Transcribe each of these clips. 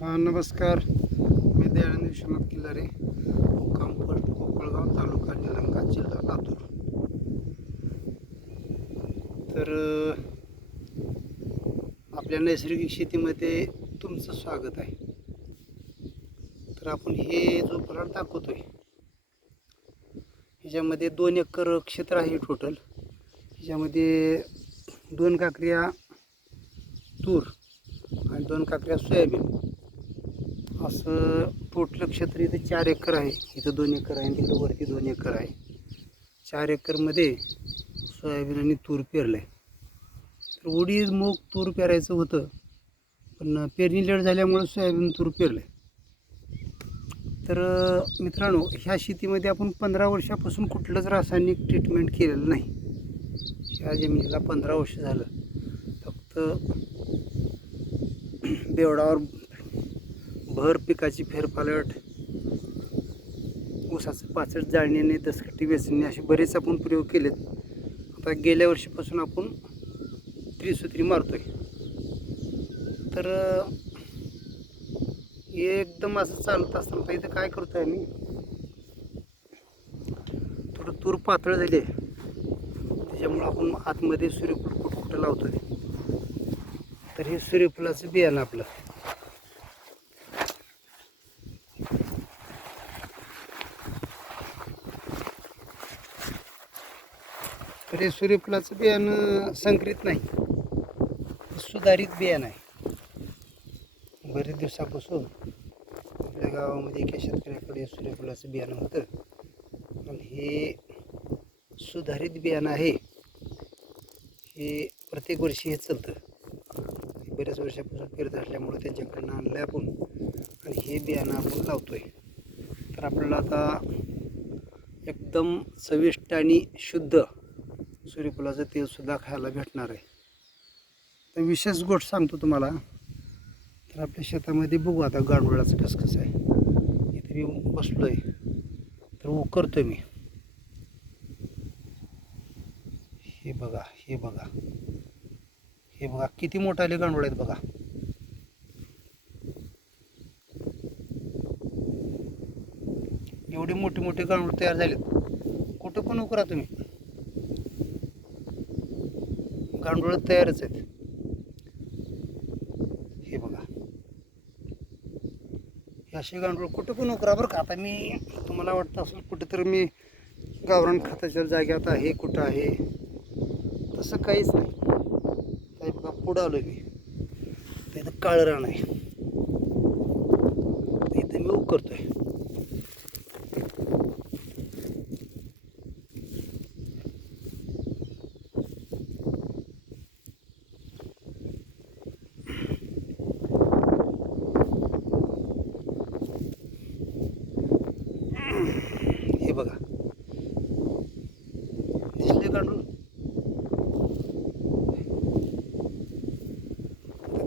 हां नमस्कार. मी दयानंद विश्वनाथ किल्लारे, मुक्काम पोस्ट कोपळगाव, तालुका निलंगा, जिल्हा लातूर. तर आपल्या नैसर्गिक शेतीमध्ये तुमचं स्वागत आहे. तर आपण हे जो प्लॉट दाखवतोय ह्याच्यामध्ये 2 एकर क्षेत्र आहे टोटल. ह्याच्यामध्ये 2 काकऱ्या तूर आणि 2 काकऱ्या सोयाबीन असं टोटल क्षेत्र इथं 4 एकर आहे. इथं 2 एकर आहे आणि तिकडं वरती 2 एकर आहे. 4 एकरमध्ये सोयाबीन आणि तूर पेरलं आहे. तर उडीद मूग तूर पेरायचं होतं, पण पेरणी लेट झाल्यामुळं सोयाबीन तूर पेरलं आहे. तर मित्रांनो, ह्या शेतीमध्ये आपण 15 वर्षापासून कुठलंच रासायनिक ट्रीटमेंट केलेलं नाही. ह्या जमिनीला 15 वर्ष झालं. फक्त बेवडावर भर पिकाची फेरपालट, ऊसाचं पाचट जाळण्याने, दसकटी वेचणे असे बरेच आपण प्रयोग केलेत. आता गेल्या वर्षीपासून आपण त्रिसूत्री मारतोय. तर एकदम असं चालत असताना इथं काय करतोय आम्ही, थोडं तूर पातळ झाली आहे, त्याच्यामुळं आपण आतमध्ये सूर्यफूल कुठं लावतोय. तर हे सूर्यफुलाचं बियाणं आपलं. तर हे सूर्यफुलाचं बियाणं संकरित नाही, सुधारित बियाणं आहे. बरेच दिवसापासून आपल्या गावामध्ये एका शेतकऱ्याकडे सूर्यफुलाचं बियाणं होतं, पण हे सुधारित बियाणं आहे. हे प्रत्येक वर्षी हे चालतं. बऱ्याच वर्षापासून पेरत असल्यामुळं त्यांच्याकडनं आणलं आहे आपण आणि हे बियाणं आपण लावतोय. तर आपल्याला आता एकदम चविष्ट आणि शुद्ध सूर्यफुलाचं तेलसुद्धा खायला भेटणार आहे. तर विशेष गोष्ट सांगतो तुम्हाला. तर आपल्या शेतामध्ये बघू आता गांडुळाचं कसं आहे. इथे मी बसलो आहे, तर उकरतोय मी. हे बघा, हे बघा, हे बघा किती मोठाले गांडूळ आहेत बघा. एवढे मोठे मोठे गांडूळ तयार झालेत. कुठं पण उकरा तुम्ही, गांडूळ तयारच आहेत. हे बघा, हे असे गांडूळ कुठं पण उकरा बरं का. आता मी तुम्हाला वाटतं असेल कुठं तर मी गावरान खताच्या जाग्यात आहे, कुठं आहे, तसं काहीच नाही. तर बघा पुढं आलो मी, तर इथं काळं रान आहे, इथं मी उकरतोय. हे बघा, दिसले गांडूळ.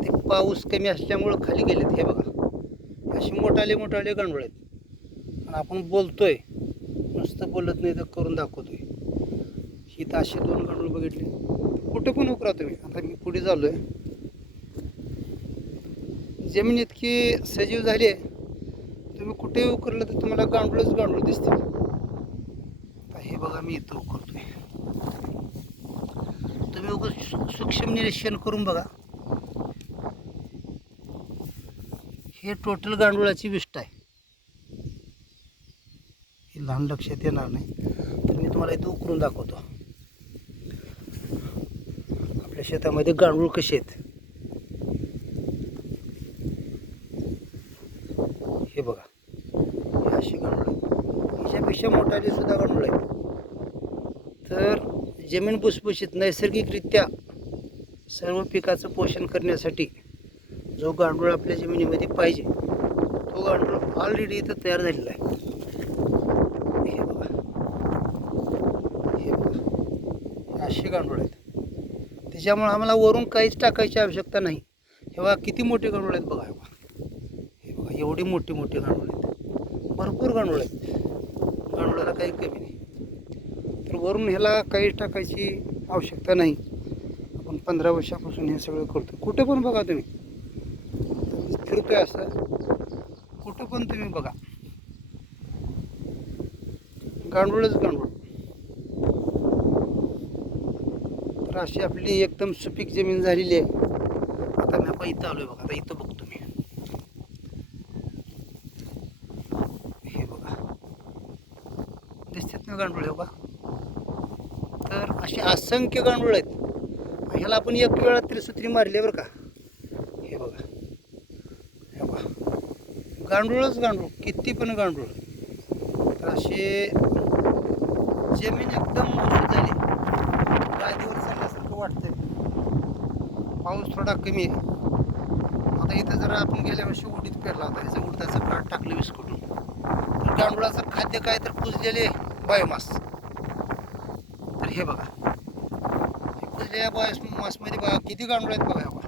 ते पाऊस कमी असल्यामुळं खाली गेलेत. हे बघा, असे मोठाले मोठाले गांडूळ आहेत. आणि आपण बोलतोय, नुसतं बोलत नाही तर करून दाखवतोय. ही तर असे 2 गांडूळ बघितले. कुठं पण उकरा तुम्ही. आता मी पुढे झालोय, जमीन इतकी सजीव झाली आहे, तुम्ही कुठेही उकरलं तर तुम्हाला गांडूळच गांडूळ दिसतील. हे बघा, मी इथं उकरतोय. तुम्ही उगाच सूक्ष्म निरीक्षण करून बघा. हे टोटल गांडुळाची विष्ट आहे. हे लहान लक्षात येणार नाही, तर मी तुम्हाला इथं उकरून दाखवतो. आपल्या शेतामध्ये गांडूळ कसे आहेत हे बघा. हे असे गांडूळ आहेत, ह्याच्यापेक्षा मोठाले सुद्धा गांडूळ आहेत. तर जमीन भुसभुशीत नैसर्गिकरित्या सर्व पिकाचं पोषण करण्यासाठी जो गांडूळ आपल्या जमिनीमध्ये पाहिजे, तो गांडूळ ऑलरेडी इथं तयार झालेला आहे. हे बघा, हे बघा, असे गांडूळ आहेत. त्याच्यामुळे आम्हाला वरून काहीच टाकायची आवश्यकता नाही. हे बघा किती मोठे गांडूळ आहेत बघा. हे बघा, एवढे मोठे मोठे गांडूळ आहेत. भरपूर गांडूळ आहेत. गांडुळाला काही कमी नाही. तर वरून ह्याला काहीच टाकायची आवश्यकता नाही. आपण 15 वर्षापासून हे सगळं करतो. कुठे पण बघा तुम्ही, फिरतोय असं कुठं पण तुम्ही बघा, गांडूळच गांडूळ. तर अशी आपली एकदम सुपीक जमीन झालेली आहे. आता मी आपण इथं आलोय बघा, आता इथं बघतो मी, हे बघा दिसतात ना गांडूळ, हे बघा. तर असे असंख्य गांडूळ आहेत. ह्याला आपण एक वेळा त्रिसूत्री मारली बरं का. हे बघा, हे बघा गांडूळच गांडूळ, किती पण गांडूळ. तर असे जमीन एकदम मस्त झाली, गादीवर चालल्यासारखं वाटतंय. पाऊस थोडा कमी आहे. आता इथं जरा आपण गेल्या वर्षी उडीद पेरला होता, त्याचं उडदाचं काठ टाकलं विस्कटून. तर गांडुळाचं खाद्य काय तर कुजलेले बायोमास. तर हे बघा, हे कुजलेल्या बायोमासमध्ये बघा किती गांडूळ आहेत बघा. बघा,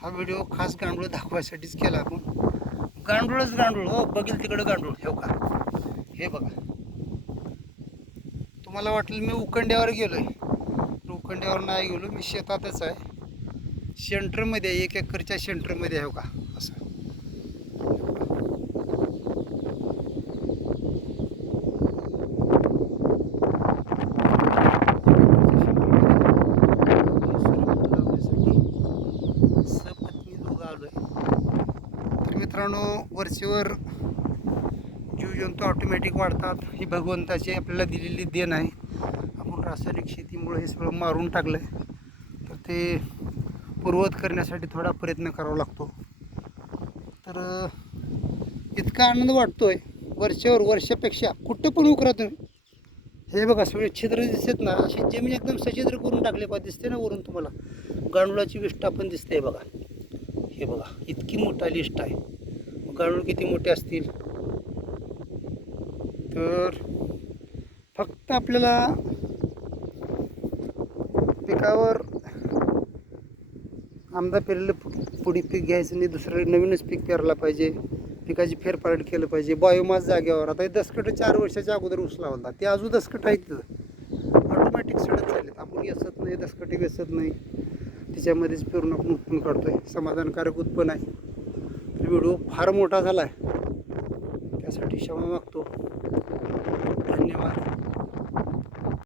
हा व्हिडिओ खास गांडूळ दाखवायसाठीच केला आपण. गांडूळच गांडूळ, हो बघील तिकडं गांडूळ. हे का, हे बघा. तुम्हाला वाटेल मी उकंड्यावर गेलोय, उकंड्यावर नाही गेलो, मी शेतातच आहे. सेंटरमध्ये, 1 एकरच्या सेंटरमध्ये आहे का असं. सपत्नी दोघं आलोय. तर मित्रांनो, वरचेवर जीवजंतू ऑटोमॅटिक वाढतात. ही भगवंताची आपल्याला दिलेली देण आहे. आपण रासायनिक शेतीमुळे हे सगळं मारून टाकलं आहे. तर ते पूर्ववत करण्यासाठी थोडा प्रयत्न करावा लागतो. तर इतका आनंद वाटतोय वर्षावर, वर्षापेक्षा कुठं पण उकरा तुम्ही. हे बघा सगळे छिद्र दिसत ना, अशी जमीन एकदम सछिद्र करून टाकले पाहिजे. दिसते ना वरून तुम्हाला, गांडुळाची विष्ठा पण दिसते बघा. हे बघा, इतकी मोठा लिस्ट आहे. गांडूळ किती मोठे असतील. तर फक्त आपल्याला पिकावर आमदा पेरलेलं पुढे पीक घ्यायचं नाही, दुसरं नवीनच पीक पेरला पाहिजे. पिकाची फेरफार केलं पाहिजे. बायोमास जागेवर, आता हे दसकट 4 वर्षाच्या अगोदर उचला होता, ते अजून दसकट आहेत तिथं, ऑटोमॅटिक सडत चाललेत. आपण वेचत नाही, दसकटी वेचत नाही, तिच्यामध्येच पेरून आपण उत्पन्न काढतोय. समाधानकारक उत्पन्न आहे. तर व्हिडिओ फार मोठा झाला आहे, त्यासाठी क्षमा मागतो. धन्यवाद.